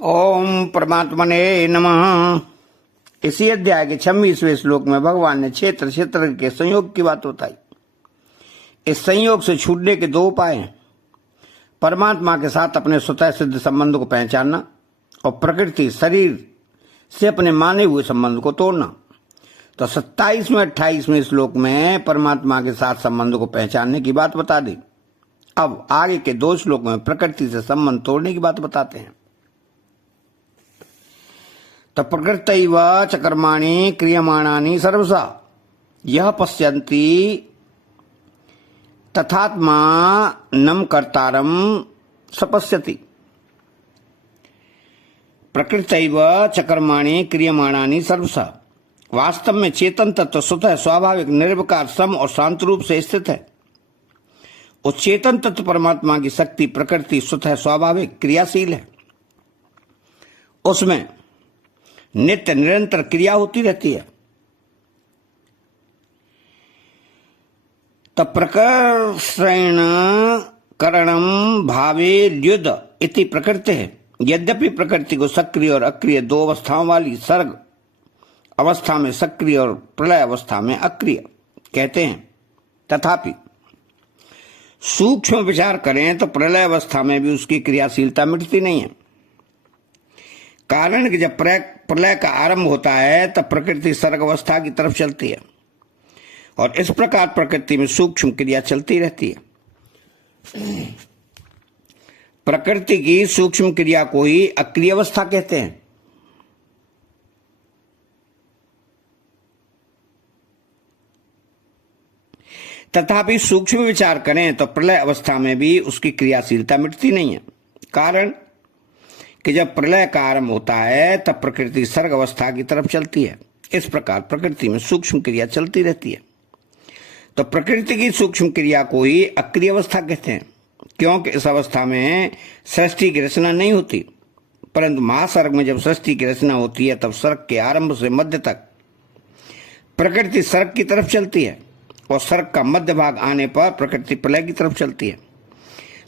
ओम परमात्मने नमः। इसी अध्याय के 26वें श्लोक में भगवान ने क्षेत्र क्षेत्र के संयोग की बात बताई। इस संयोग से छूटने के दो उपाय हैं। परमात्मा के साथ अपने स्वतः सिद्ध संबंध को पहचानना और प्रकृति शरीर से अपने माने हुए संबंध को तोड़ना। तो 27वें 28वें श्लोक में परमात्मा के साथ संबंध को पहचानने की बात बता दी। अब आगे के दो श्लोक में प्रकृति से संबंध तोड़ने की बात बताते हैं। तो प्रकृतैव च कर्माणि क्रियमाणानि सर्वसा यह पश्यन्ति तथात्मानं कर्तारं सपश्यति। प्रकृतैव च कर्माणि क्रियमाणानि सर्वसा, वास्तव में चेतन तत्व स्वतः स्वाभाविक निर्विकार सम और शांत रूप से स्थित है। उस चेतन तत्व परमात्मा की शक्ति प्रकृति स्वतः स्वाभाविक क्रियाशील है। उसमें नित्य निरंतर क्रिया होती रहती है। तब प्रकर्षण करणम भावे ल्युद इति प्रकृति है। यद्यपि प्रकृति को सक्रिय और अक्रिय दो अवस्थाओं वाली सर्ग अवस्था में सक्रिय और प्रलय अवस्था में अक्रिय कहते हैं, तथापि सूक्ष्म विचार करें तो प्रलय अवस्था में भी उसकी क्रियाशीलता मिटती नहीं है। कारण कि जब प्रलय का आरंभ होता है तब प्रकृति सर्ग अवस्था की तरफ चलती है और इस प्रकार प्रकृति में सूक्ष्म क्रिया चलती रहती है। प्रकृति की सूक्ष्म क्रिया को ही अक्रिय अवस्था कहते हैं। तथापि सूक्ष्म विचार करें तो प्रलय अवस्था में भी उसकी क्रियाशीलता मिटती नहीं है। कारण कि जब प्रलय का आरंभ होता है तब प्रकृति सर्ग अवस्था की तरफ चलती है। इस प्रकार प्रकृति में सूक्ष्म क्रिया चलती रहती है। तो प्रकृति की सूक्ष्म क्रिया को ही अक्रिय अवस्था कहते हैं, क्योंकि इस अवस्था में सृष्टि की रचना नहीं होती। परंतु महासर्ग में जब सृष्टि की रचना होती है तब सर्ग के आरंभ से मध्य तक प्रकृति सर्ग की तरफ चलती है और सर्ग का मध्य भाग आने पर प्रकृति प्रलय की तरफ चलती है।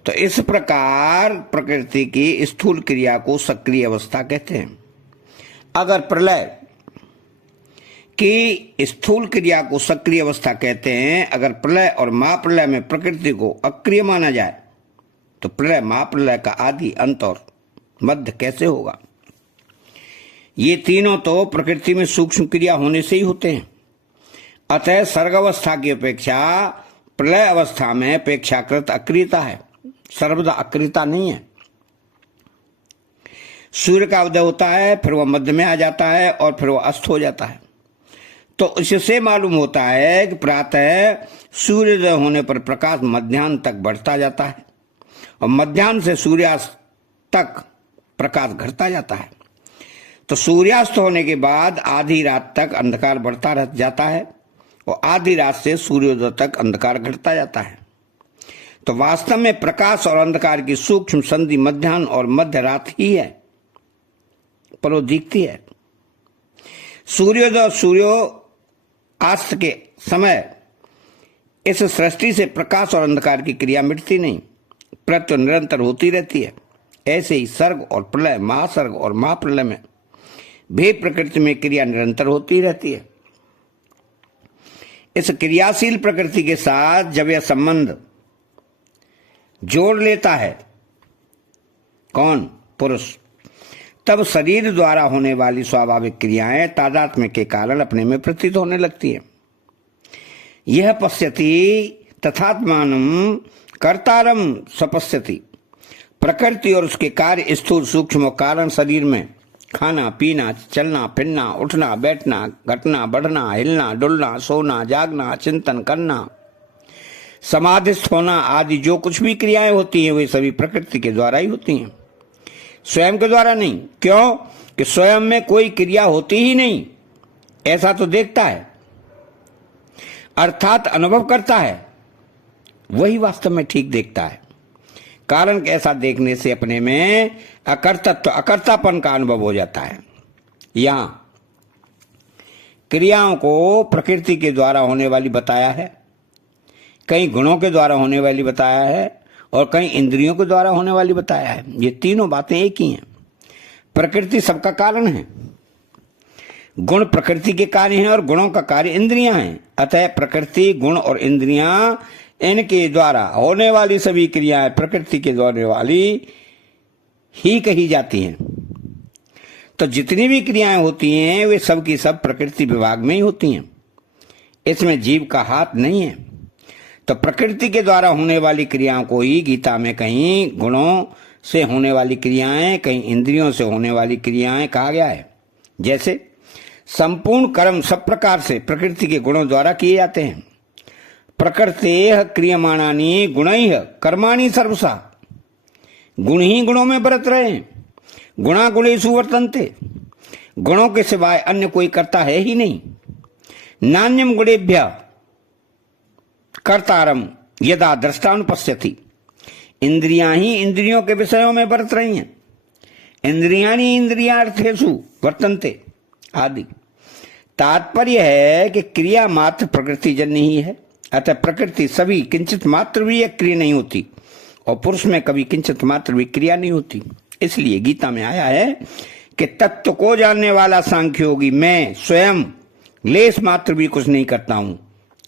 तो इस प्रकार प्रकृति की स्थूल क्रिया को सक्रिय अवस्था कहते हैं। अगर प्रलय की स्थूल क्रिया को सक्रिय अवस्था कहते हैं, अगर प्रलय और महाप्रलय में प्रकृति को अक्रिय माना जाए तो प्रलय महाप्रलय का आदि अंत और मध्य कैसे होगा? ये तीनों तो प्रकृति में सूक्ष्म क्रिया होने से ही होते हैं। अतः सर्ग अवस्था की अपेक्षा प्रलय अवस्था में अपेक्षाकृत अक्रियता है, सर्वदा अक्रियता नहीं है। सूर्य का उदय होता है, फिर वह मध्य में आ जाता है और फिर वह अस्त हो जाता है। तो इससे मालूम होता है कि प्रातः सूर्योदय होने पर प्रकाश मध्याह्न तक बढ़ता जाता है और मध्याह्न से सूर्यास्त तक प्रकाश घटता जाता है। तो सूर्यास्त होने के बाद आधी रात तक अंधकार बढ़ता रह जाता है और आधी रात से सूर्योदय तक अंधकार घटता जाता है। तो वास्तव में प्रकाश और अंधकार की सूक्ष्म संधि मध्याह्न और मध्य रात ही है, पर वो दिखती है। सूर्योदय और सूर्यास्त के समय इस सृष्टि से प्रकाश और अंधकार की क्रिया मिटती नहीं, प्रत्युत निरंतर होती रहती है। ऐसे ही सर्ग और प्रलय, महासर्ग और महाप्रलय में भी प्रकृति में क्रिया निरंतर होती रहती है। इस क्रियाशील प्रकृति के साथ जब यह संबंध जोड़ लेता है कौन? पुरुष, तब शरीर द्वारा होने वाली स्वाभाविक क्रियाएं तादात्म्य के कारण अपने में प्रतीत होने लगती हैं। यह पश्यति तथात्मानं कर्तारं सपश्यति। प्रकृति और उसके कार्य स्थूल सूक्ष्म और कारण शरीर में खाना पीना, चलना फिरना, उठना बैठना, घटना बढ़ना, हिलना डुलना, सोना जागना, चिंतन करना, समाधिस्थ होना आदि जो कुछ भी क्रियाएं होती हैं वे सभी प्रकृति के द्वारा ही होती हैं, स्वयं के द्वारा नहीं। क्यों कि स्वयं में कोई क्रिया होती ही नहीं, ऐसा तो देखता है अर्थात अनुभव करता है, वही वास्तव में ठीक देखता है। कारण कि ऐसा देखने से अपने में अकर्तत्व अकर्तापन का अनुभव हो जाता है। यहां क्रियाओं को प्रकृति के द्वारा होने वाली बताया है, कई गुणों के द्वारा होने वाली बताया है और कई इंद्रियों के द्वारा होने वाली बताया है। ये तीनों बातें एक ही हैं। प्रकृति सबका कारण है। गुण प्रकृति के कार्य हैं और गुणों का कार्य इंद्रियां हैं। अतः प्रकृति, गुण और इंद्रियां, इनके द्वारा होने वाली सभी क्रियाएं प्रकृति के द्वारा वाली ही कही जाती हैं। तो जितनी भी क्रियाएं होती हैं वे सब की सब प्रकृति विभाग में ही होती हैं, इसमें जीव का हाथ नहीं है। तो प्रकृति के द्वारा होने वाली क्रियाओं को ही गीता में कहीं गुणों से होने वाली क्रियाएं, कहीं इंद्रियों से होने वाली क्रियाएं कहा गया है। जैसे संपूर्ण कर्म सब प्रकार से प्रकृति के गुणों द्वारा किए जाते हैं। प्रकृतेः क्रियमाणानि गुणैः कर्माणि सर्वशः। गुण ही गुणों में बरत रहे हैं। गुणा गुणेषु वर्तन्ते। गुणों के सिवाय अन्य कोई करता है ही नहीं। नान्यम गुणेभ्यः कर्तारम यदा दृष्टानुपश्यति। इंद्रियां ही इंद्रियों के विषयों में बरत रही हैं। इंद्रियाणि इंद्रियार्थेषु वर्तन्ते आदि। तात्पर्य है कि क्रिया मात्र प्रकृति जन्य ही है। अतः प्रकृति सभी किंचित मात्र भी एक क्रिया नहीं होती और पुरुष में कभी किंचित मात्र भी क्रिया नहीं होती। इसलिए गीता में आया है कि तत्व को जानने वाला सांख्य योगी मैं स्वयं लेस मात्र भी कुछ नहीं करता हूं,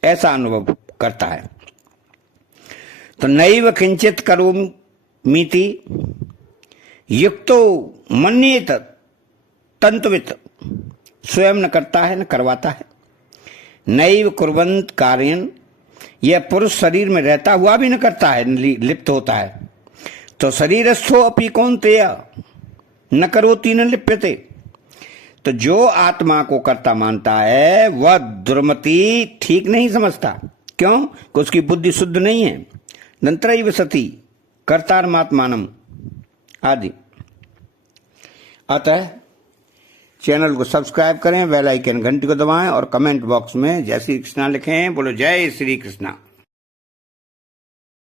ऐसा अनुभव करता है। तो नैव किंचित करोमीति युक्तो मन्येत तंतुवित। स्वयं न करता है न करवाता है। नैव कुर्वन्त कार्यन, यह पुरुष शरीर में रहता हुआ भी न करता है, लिप्त होता है। तो शरीरस्थो अपि कौन्तेय न करोति न लिप्यते। तो जो आत्मा को कर्ता मानता है वह दुर्मति ठीक नहीं समझता। क्यों? कि उसकी बुद्धि शुद्ध नहीं है। नंत्रैव सति कर्तारमात्मानम आदि। अतः चैनल को सब्सक्राइब करें, बेल आइकन घंटी को दबाएं और कमेंट बॉक्स में जय श्री कृष्णा लिखें। बोलो जय श्री कृष्णा।